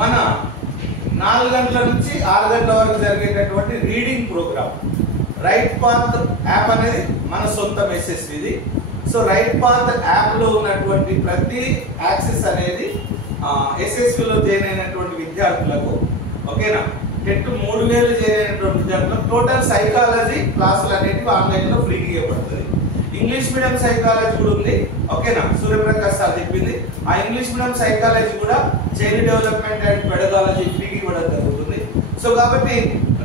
మన 4 గంటల నుంచి 6 గంటల వరకు జరిగేటటువంటి reading program right path app అనేది మన సొంతం ఎస్ఎస్విది. సో రైట్ పాత్ యాప్ లో ఉన్నటువంటి ప్రతి యాక్సెస్ అనేది ఎస్ఎస్విలో జాయిన్ అయినటువంటి విద్యార్థులకు, ఓకేనా, టెట్ 3000 జాయిన్ అయినటువంటి విద్యార్థులకు టోటల్ సైకాలజీ క్లాసులు అనేవి ఆన్లైన్ లో ఫ్రీగా ఇవ్వబడుతుంది. ఇంగ్లీష్ మీడియం సైకాలజీ కూడా ఉంది, ఓకేనా, సూర్యప్రకాష్ సార్ చెప్పింది. ఆ ఇంగ్లీష్ మీడియం సైకాలజీ కూడా చైల్డ్ డెవలప్మెంట్ అండ్ పెడగాలజీ ఫ్రీగా ఇవ్వడం జరుగుతుంది. సో కాబట్టి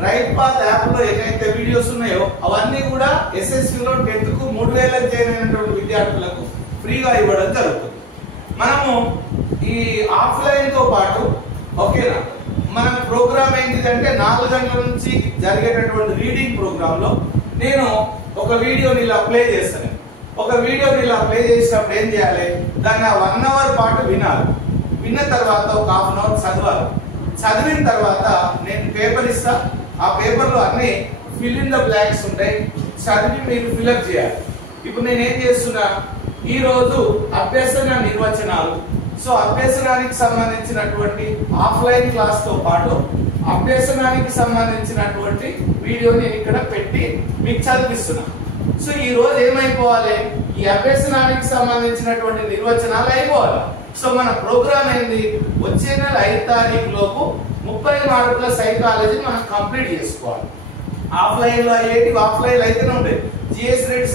రైట్ పాత్ యాప్ లో ఏదైతే వీడియోస్ ఉన్నాయో అవన్నీ కూడా ఎస్ఎస్సిలో టెట్ కు 3000 జాయిన్ అయినటువంటి విద్యార్థులకు ఫ్రీగా ఇవ్వడం జరుగుతుంది. మనము ఈ ఆఫ్లైన్ తో పాటు, ఓకేనా, మన ప్రోగ్రామ్ ఏంటిదంటే 4 గంటల నుంచి జరిగేటటువంటి రీడింగ్ ప్రోగ్రామ్ లో నేను ఒక వీడియోని ఇలా ప్లే చేస్తాను. ఒక వీడియోని ఇలా ప్లే చేసినప్పుడు ఏం చేయాలి, దాన్ని 1 అవర్ పాటు వినాలి. విన్న తర్వాత ఒక 1/2 అవర్ చదవాలి. చదివిన తర్వాత నేను పేపర్ ఇస్తా, ఆ పేపర్ లో అన్ని ఫిల్ ఇన్ ద బ్లాంక్స్ ఉంటాయి, చదివి మీరు ఫిల్అప్ చేయాలి. ఇప్పుడు నేను ఏం చేస్తున్నా, ఈ రోజు అభ్యసన నిర్వచనాలు, సో అభ్యసనానికి సంబంధించినటువంటి ఆఫ్లైన్ క్లాస్ తో పాటు అభ్యసనానికి సంబంధించినటువంటి వీడియో నేను ఇక్కడ పెట్టి మీకు చదివిస్తున్నా. సో ఈ రోజు ఏమైపోవాలి, ఈ అభ్యసనానికి సంబంధించినటువంటి నిర్వచనాలు అయిపోవాలి. సో మన ప్రోగ్రామ్ ఏంది, వచ్చే నెల 5 తారీఖు లోపు 30 మార్కుల సైకాలజీ మనం కంప్లీట్ చేసుకోవాలి. ఆఫ్లైన్ లో అయ్యేటి ఆఫ్లైన్ అయితేనే ఉంటాయి. జిఎస్ రెడ్డి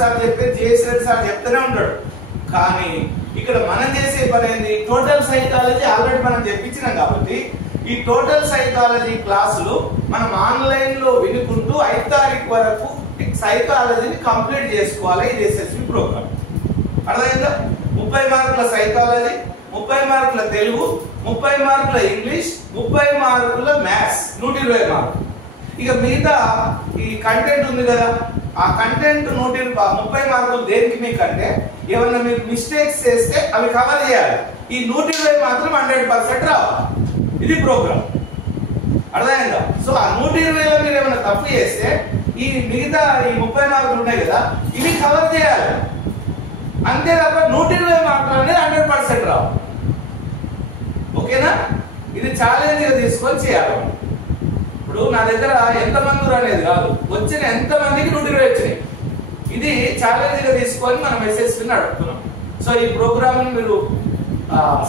సార్ చెప్తూనే ఉంటాడు. కానీ ఇక్కడ మనం చేసే పని ఏంది, టోటల్ సైకాలజీ ఆల్రెడీ మనం చెప్పించినాం కాబట్టి ఈ టోటల్ సైకాలజీ క్లాసులు మనం ఆన్లైన్ లో వినుకుంటూ 5 తారీఖు వరకు సైకాలజీని కంప్లీట్ చేసుకోవాలి. ఇది ఎస్ఎస్వి ప్రోగ్రామ్. అర్థమైందా? 30 మార్కుల సైకాలజీ, 30 మార్కుల తెలుగు, 30 మార్కుల ఇంగ్లీష్, 30 మార్కుల మ్యాథ్స్, 120 మార్కులు. ఇక మిగతా ఈ కంటెంట్ ఉంది కదా, ఆ కంటెంట్ 30 మార్కులు దేనికి మీకంటే ఏమన్నా మీరు మిస్టేక్స్ చేస్తే అవి కవర్ చేయాలి. ఈ 120 మాత్రం 100% రావాలి. ఇది ప్రోగ్రామ్. అర్థమైందా? సో ఆ 120లో మీరు ఏమైనా తప్పు చేస్తే ఈ మిగతా ఈ 30 మార్కులు ఉన్నాయి కదా, ఇవి కవర్ చేయాలి. అంతే తప్ప 120 మార్కులు అనేది 100% రావు. ఓకేనా? ఇది ఛాలెంజ్ గా తీసుకొని చేయాలి. ఇప్పుడు నా దగ్గర ఎంతమంది అనేది కాదు, వచ్చిన ఎంతమందికి 120 వచ్చినాయి. ఇది ఛాలెంజ్ గా తీసుకొని మనం ఎస్ఎస్సిని నడుపుతున్నాం. సో ఈ ప్రోగ్రామ్ మీరు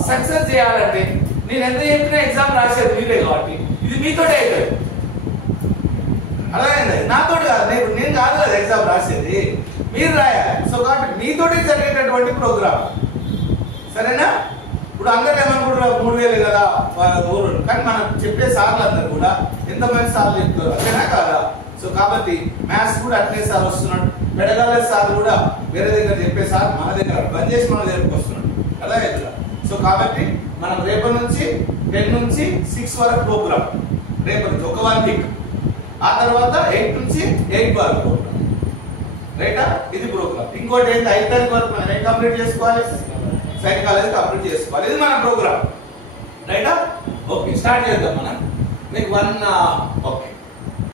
సక్సెస్ చేయాలంటే నేను ఎంత చెప్పినా ఎగ్జామ్ రాసేది మీరే కాబట్టి ఇది మీతోటే అవుతుంది. అలాగే నాతో కాదు, నేను కాదు కదా ఎగ్జామ్ రాసేది, మీరు రాయాలి. సో కాబట్టి మీతోటే జరిగేటటువంటి ప్రోగ్రామ్. సరేనా? ఇప్పుడు అందరూ ఏమనుకుంటారు 3000 కదా ఊరు, కానీ మనం చెప్పే సార్లు అందరు కూడా ఎంతమంది సార్లు చెప్తారు, అంతేనా కాదా? సో కాబట్టి మ్యాథ్స్ కూడా అట్నే సార్ వస్తున్నాడు, పెడగాలి సార్ కూడా వేరే దగ్గర చెప్పే సార్ మన దగ్గర బంద్ చేసి మన దగ్గరకు వస్తున్నాడు. అలాగే సో కాబట్టి మనం రేపటి నుంచి 10 నుంచి 6 వరకు ప్రోగ్రామ్, రేపటి నుంచి ఒక 1 వీక్, ఆ తర్వాత 8 నుంచి 8 వరకు ప్రోగ్రామ్. రైటా? ఇది ప్రోగ్రామ్. ఇంకోటి ఏంటి, 5 తారీఖు వరకు మనం ఏం కంప్లీట్ చేసుకోవాలి, సైకాలజీ కంప్లీట్ చేసుకోవాలి. ఇది మన ప్రోగ్రామ్. రైటా? ఓకే, స్టార్ట్ చేద్దాం మనం. మీకు 1 ఓకే.